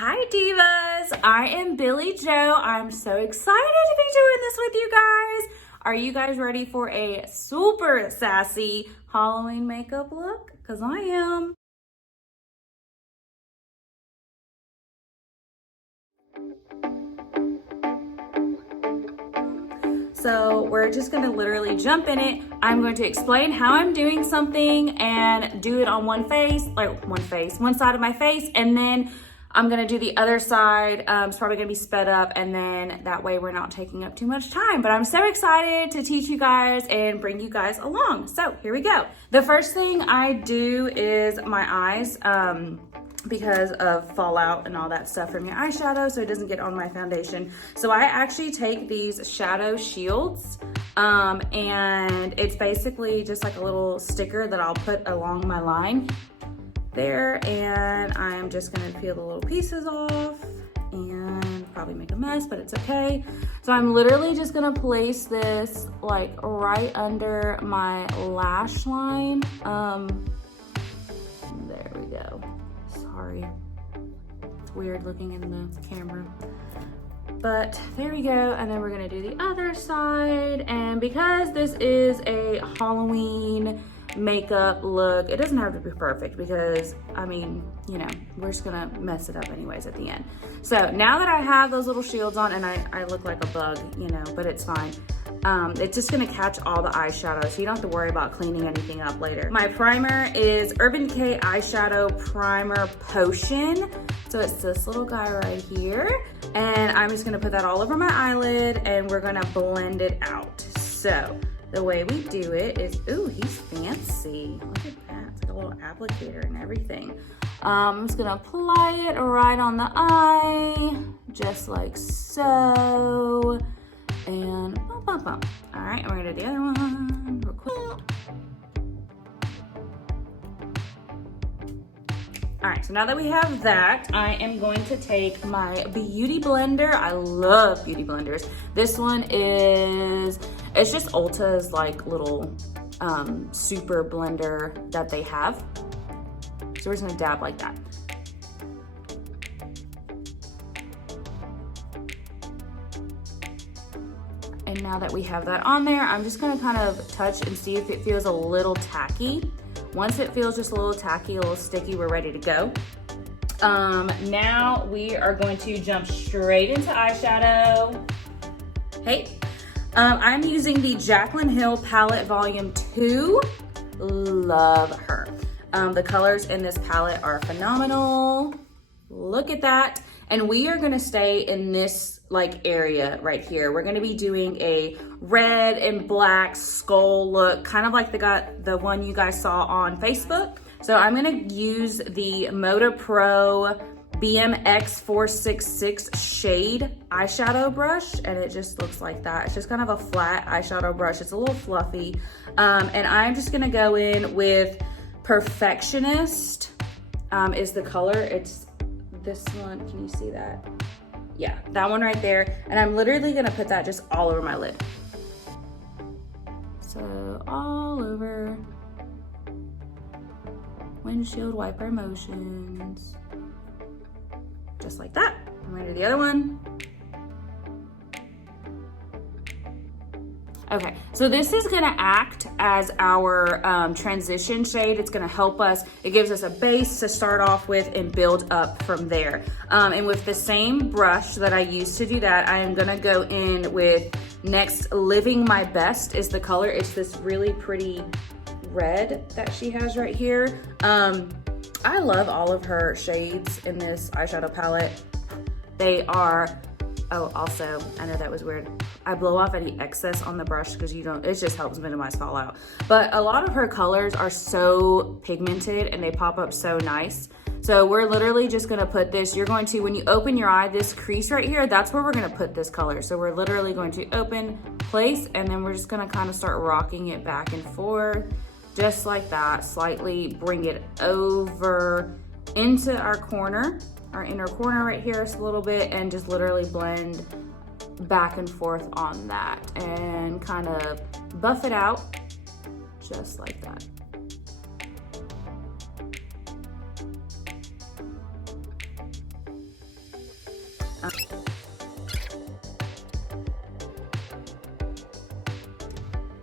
Hi Divas, I am Billy Joe. I'm so excited to be doing this with you guys. Are you guys ready for a super sassy Halloween makeup look? Because I am. So we're just gonna literally jump in it. I'm going to explain how I'm doing something and do it on one side of my face, and then I'm gonna do the other side. It's probably gonna be sped up, and then that way we're not taking up too much time. But I'm so excited to teach you guys and bring you guys along. So here we go. The first thing I do is my eyes. Because of fallout and all that stuff from your eyeshadow, so it doesn't get on my foundation. So I actually take these shadow shields, and it's basically just like a little sticker that I'll put along my line there, and I'm just gonna peel the little pieces off and probably make a mess, but it's okay. So I'm literally just gonna place this like right under my lash line. There we go. Sorry, it's weird looking in the camera, but there we go. And then we're gonna do the other side, and because this is a Halloween makeup look, it doesn't have to be perfect because I mean, you know, we're just gonna mess it up anyways at the end. So now that I have those little shields on, and I look like a bug, you know, but it's fine. It's just gonna catch all the eyeshadow, so you don't have to worry about cleaning anything up later. My primer is Urban Decay Eyeshadow Primer Potion. So it's this little guy right here. And I'm just gonna put that all over my eyelid, and we're gonna blend it out. So the way we do it is, ooh, he's fancy. Look at that, it's like a little applicator and everything. I'm just gonna apply it right on the eye, just like so. And bump, bump, bump. All right, and we're gonna do the other one real quick. All right, so now that we have that, I am going to take my beauty blender. I love beauty blenders. This one is, it's just Ulta's like little super blender that they have. So we're just gonna dab like that. And now that we have that on there, I'm just gonna kind of touch and see if it feels a little tacky. Once it feels just a little tacky, a little sticky, we're ready to go. Now we are going to jump straight into eyeshadow. Hey, I'm using the Jaclyn Hill Palette Volume 2. Love her. The colors in this palette are phenomenal. Look at that. And we are gonna stay in this like area right here. We're gonna be doing a red and black skull look, kind of like the one you guys saw on Facebook. So I'm gonna use the Moda Pro BMX 466 shade eyeshadow brush, and it just looks like that. It's just kind of a flat eyeshadow brush. It's a little fluffy. And I'm just gonna go in with Perfectionist is the color. It's this one, can you see that? Yeah, that one right there. And I'm literally gonna put that just all over my lid. So all over. Windshield wiper motions. Just like that. I'm gonna do the other one. Okay, so this is gonna act as our transition shade. It's gonna help us, it gives us a base to start off with and build up from there. And with the same brush that I used to do that, I am gonna go in with Next Living My Best is the color. It's this really pretty red that she has right here. I love all of her shades in this eyeshadow palette. They are, oh, also, I know that was weird. I blow off any excess on the brush because it just helps minimize fallout. But a lot of her colors are so pigmented and they pop up so nice. So we're literally just gonna put this, you're going to, when you open your eye, this crease right here, that's where we're gonna put this color. So we're literally going to open, place, and then we're just gonna kind of start rocking it back and forth, just like that. Slightly bring it over into our corner, our inner corner right here just a little bit, and just literally blend back and forth on that and kind of buff it out just like that.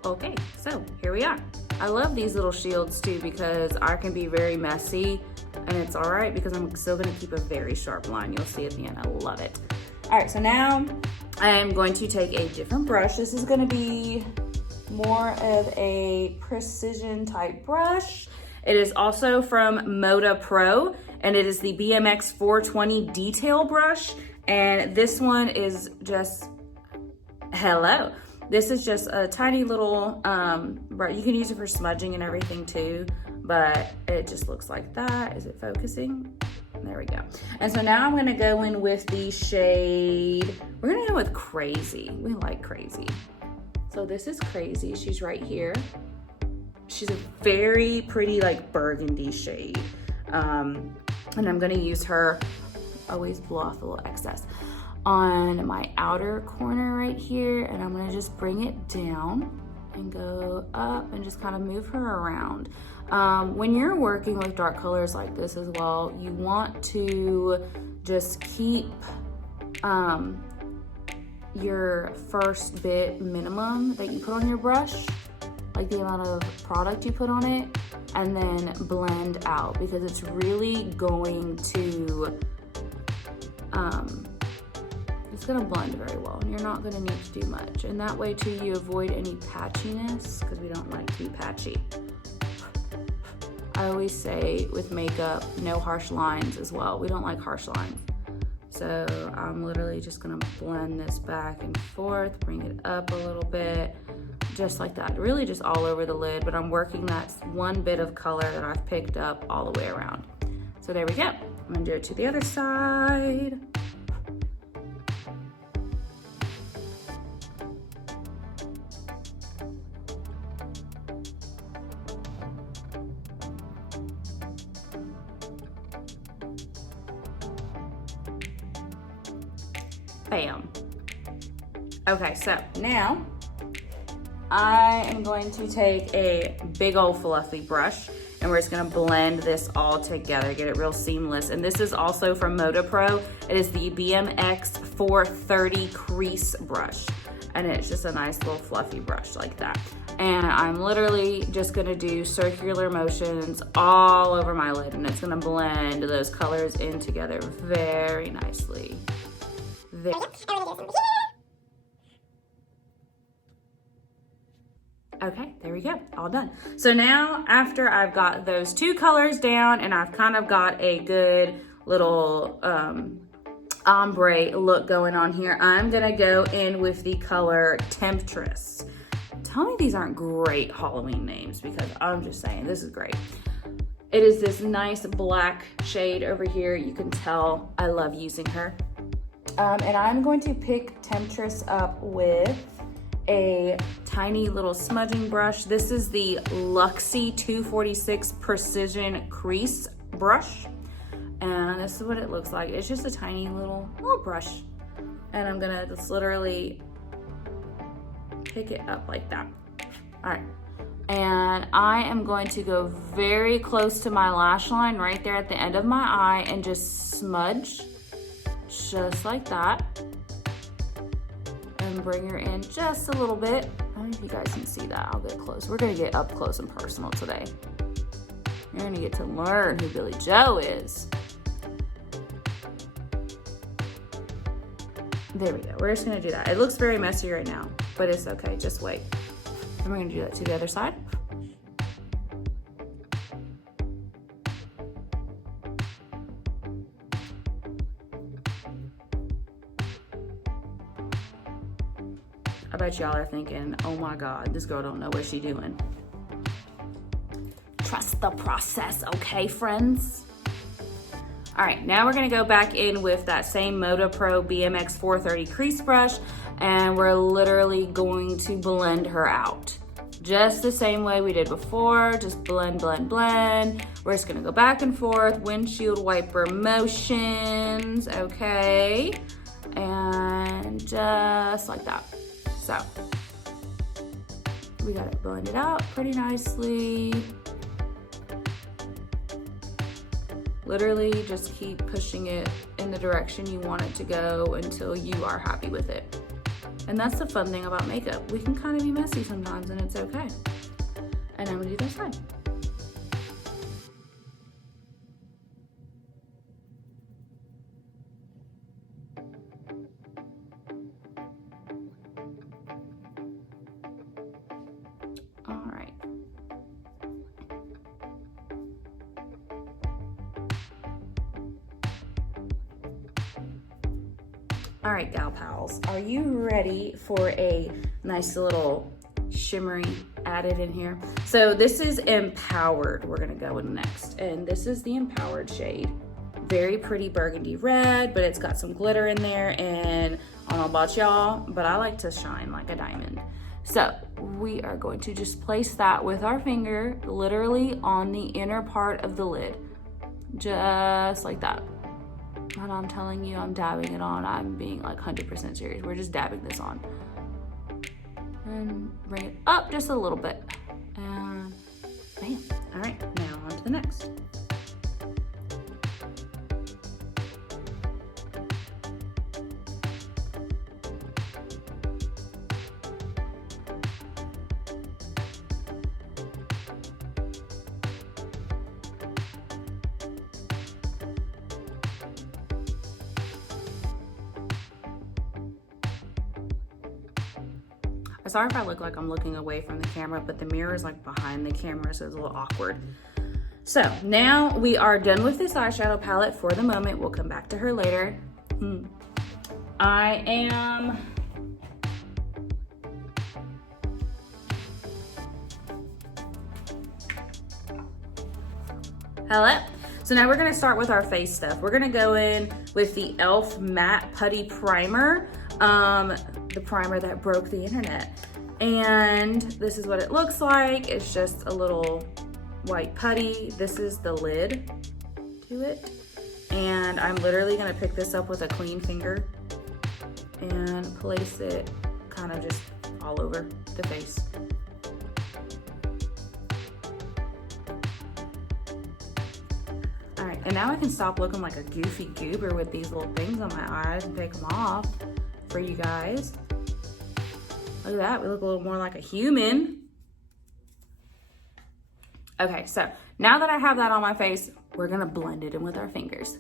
Okay, so here we are. I love these little shields too because I can be very messy and it's all right because I'm still gonna keep a very sharp line. You'll see at the end, I love it. All right, so now I am going to take a different brush. This is gonna be more of a precision type brush. It is also from Moda Pro and it is the BMX 420 detail brush. And this one is just, hello. This is just a tiny little, you can use it for smudging and everything too, but it just looks like that. Is it focusing? There we go. And so now I'm gonna go in with the shade, we're gonna go with Crazy. We like Crazy. So this is Crazy, she's right here. She's a very pretty like burgundy shade. And I'm gonna use her, always blow off a little excess, on my outer corner right here, and I'm gonna just bring it down and go up and just kind of move her around. When you're working with dark colors like this as well, you want to just keep your first bit minimum that you put on your brush, like the amount of product you put on it, and then blend out because it's really going to it's gonna blend very well and you're not gonna need to do much. And that way too, you avoid any patchiness because we don't like to be patchy. I always say with makeup, no harsh lines as well. We don't like harsh lines. So I'm literally just gonna blend this back and forth, bring it up a little bit, just like that. Really just all over the lid, but I'm working that one bit of color that I've picked up all the way around. So there we go. I'm gonna do it to the other side. Bam. Okay, so now I am going to take a big old fluffy brush and we're just gonna blend this all together, get it real seamless. And this is also from Moda Pro. It is the BMX 430 crease brush. And it's just a nice little fluffy brush like that. And I'm literally just gonna do circular motions all over my lid and it's gonna blend those colors in together very nicely. Okay, there we go, all done. So now after I've got those two colors down and I've kind of got a good little ombre look going on here, I'm gonna go in with the color Temptress. Tell me these aren't great Halloween names because I'm just saying, this is great. It is this nice black shade over here. You can tell I love using her. And I'm going to pick Temptress up with a tiny little smudging brush. This is the Luxie 246 Precision Crease brush. And this is what it looks like. It's just a tiny little brush. And I'm gonna just literally pick it up like that. All right. And I am going to go very close to my lash line right there at the end of my eye and just smudge. Just like that, and bring her in just a little bit. I don't know if you guys can see that. I'll get close. We're gonna get up close and personal today. You're gonna get to learn who Billy Joe is. There we go. We're just gonna do that. It looks very messy right now, but it's okay. Just wait. And we're gonna do that to the other side. I bet y'all are thinking, oh my God, this girl don't know what she doing. Trust the process, okay, friends? All right, now we're gonna go back in with that same Moda Pro BMX 430 crease brush, and we're literally going to blend her out. Just the same way we did before, just blend, blend, blend. We're just gonna go back and forth, windshield wiper motions, okay? And just like that. So, we got it blended out pretty nicely. Literally just keep pushing it in the direction you want it to go until you are happy with it. And that's the fun thing about makeup. We can kind of be messy sometimes and it's okay. And I'm gonna do this side. All right. All right, gal pals, are you ready for a nice little shimmery added in here? So this is Empowered, we're gonna go in next. And this is the Empowered shade. Very pretty burgundy red, but it's got some glitter in there, and I don't know about y'all, but I like to shine like a diamond. So we are going to just place that with our finger literally on the inner part of the lid, just like that. And I'm telling you, I'm dabbing it on. I'm being like 100% serious. We're just dabbing this on. And bring it up just a little bit. And bam. All right, now on to the next. Sorry if I look like I'm looking away from the camera, but the mirror is like behind the camera, so it's a little awkward. So now we are done with this eyeshadow palette for the moment. We'll come back to her later. I am hello. So now we're gonna start with our face stuff. We're gonna go in with the e.l.f. Matte Putty Primer. The primer that broke the internet. And this is what it looks like. It's just a little white putty. This is the lid to it. And I'm literally gonna pick this up with a clean finger and place it kind of just all over the face. All right, and now I can stop looking like a goofy goober with these little things on my eyes and take them off for you guys. Look at that, we look a little more like a human. Okay, so now that I have that on my face, we're gonna blend it in with our fingers.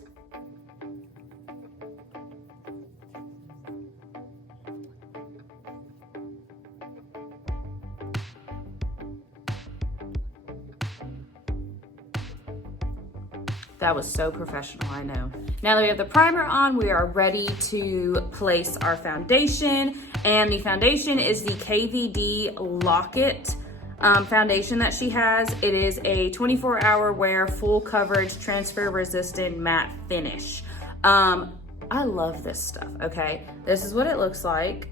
That was so professional, I know. Now that we have the primer on, we are ready to place our foundation. And the foundation is the KVD Lock-It foundation that she has. It is a 24-hour wear, full coverage, transfer resistant matte finish. I love this stuff, okay? This is what it looks like.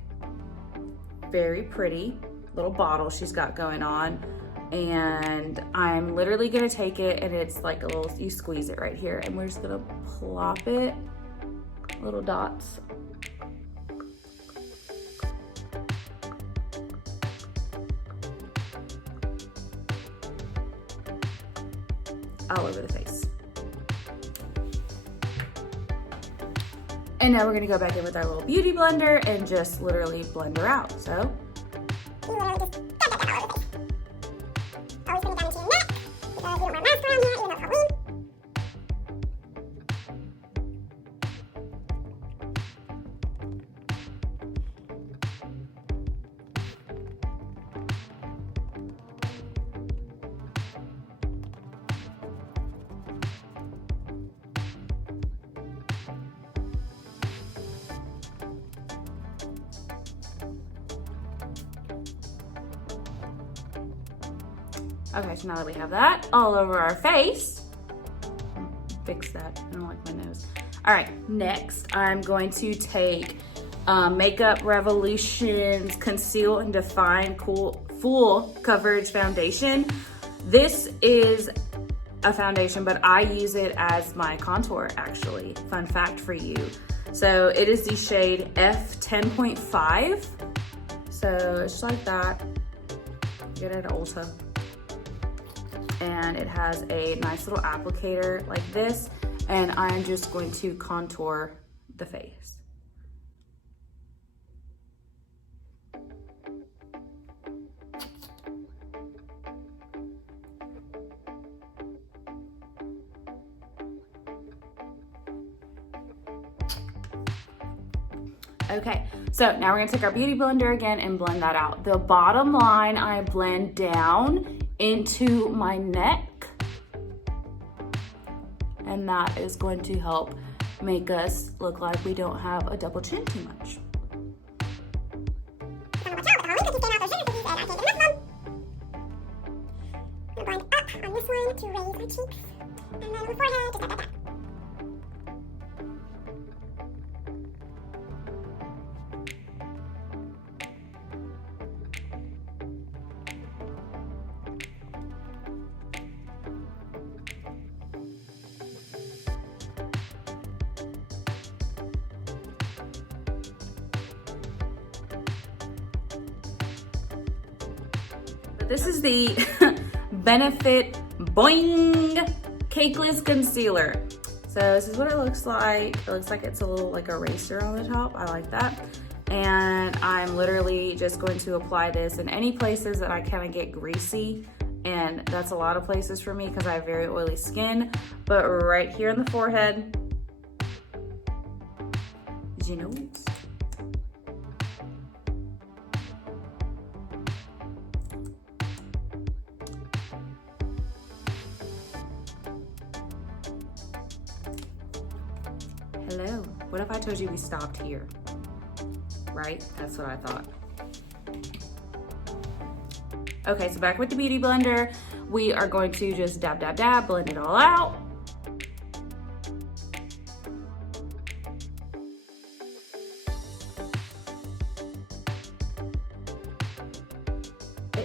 Very pretty little bottle she's got going on. And I'm literally gonna take it, and it's like a little, you squeeze it right here, and we're just gonna plop it, little dots. All over the face. And now we're gonna go back in with our little beauty blender and just literally blend her out, so. Okay, so now that we have that all over our face, fix that, I don't like my nose. All right, next I'm going to take Makeup Revolution's Conceal and Define Full Coverage Foundation. This is a foundation, but I use it as my contour, actually. Fun fact for you. So it is the shade F10.5. So it's just like that. Get it at Ulta. And it has a nice little applicator like this. and I'm just going to contour the face. Okay, so now we're gonna take our beauty blender again and blend that out. The bottom line, I blend down into my neck, and that is going to help make us look like we don't have a double chin too much. Blend up on this one to raise our cheeks, and then on the forehead, just like that. This is the Benefit Boing Cakeless Concealer. So this is what it looks like. It looks like it's a little like eraser on the top. I like that. And I'm literally just going to apply this in any places that I kind of get greasy. And that's a lot of places for me because I have very oily skin. But right here in the forehead, is your nose. Hello, what if I told you we stopped here? Right? That's what I thought. Okay, so back with the beauty blender, we are going to just dab, dab, dab, blend it all out.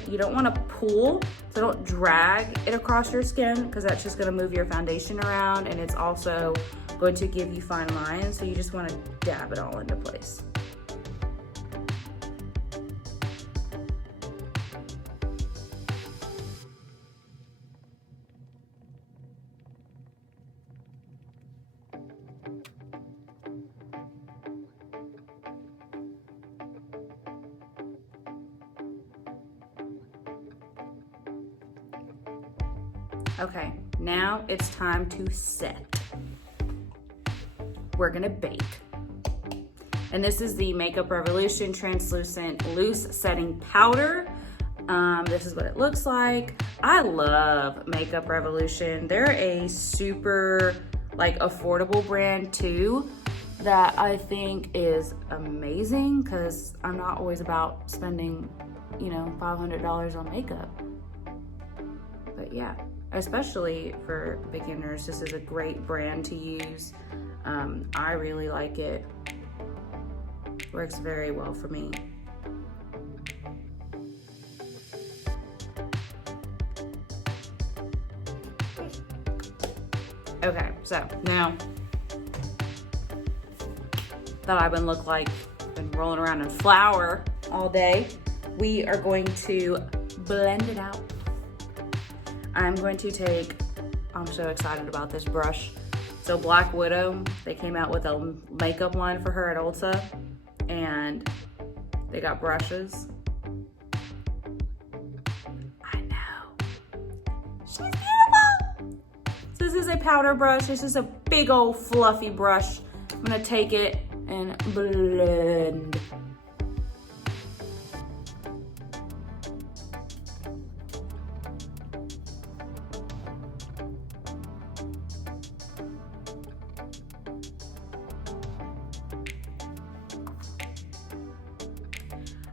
You don't want to pull, so don't drag it across your skin because that's just going to move your foundation around, and it's also going to give you fine lines, so you just want to dab it all into place. Okay, now it's time to set. We're gonna bake. And this is the Makeup Revolution Translucent Loose Setting Powder. This is what it looks like. I love Makeup Revolution. They're a super like affordable brand too that I think is amazing because I'm not always about spending, you know, $500 on makeup. But yeah, especially for beginners, this is a great brand to use. I really like it. Works very well for me. Okay, so now that I've been been rolling around in flour all day, we are going to blend it out. I'm going to take, I'm so excited about this brush. So Black Widow, they came out with a makeup line for her at Ulta, and they got brushes. I know. She's beautiful. So this is a powder brush. This is a big old fluffy brush. I'm gonna take it and blend.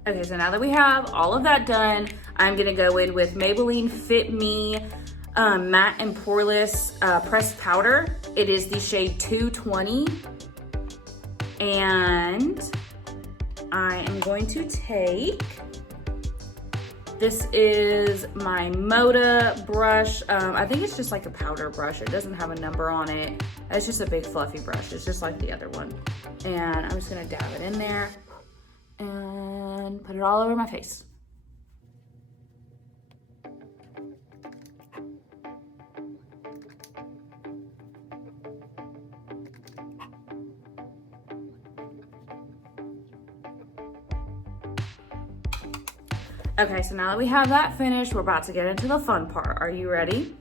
Okay, so now that we have all of that done, I'm gonna go in with Maybelline Fit Me Matte and Poreless Pressed Powder. It is the shade 220. And I am going to take, this is my Moda brush. I think it's just like a powder brush. It doesn't have a number on it. It's just a big fluffy brush. It's just like the other one. And I'm just gonna dab it in there and put it all over my face. Okay, so now that we have that finished, we're about to get into the fun part. Are you ready?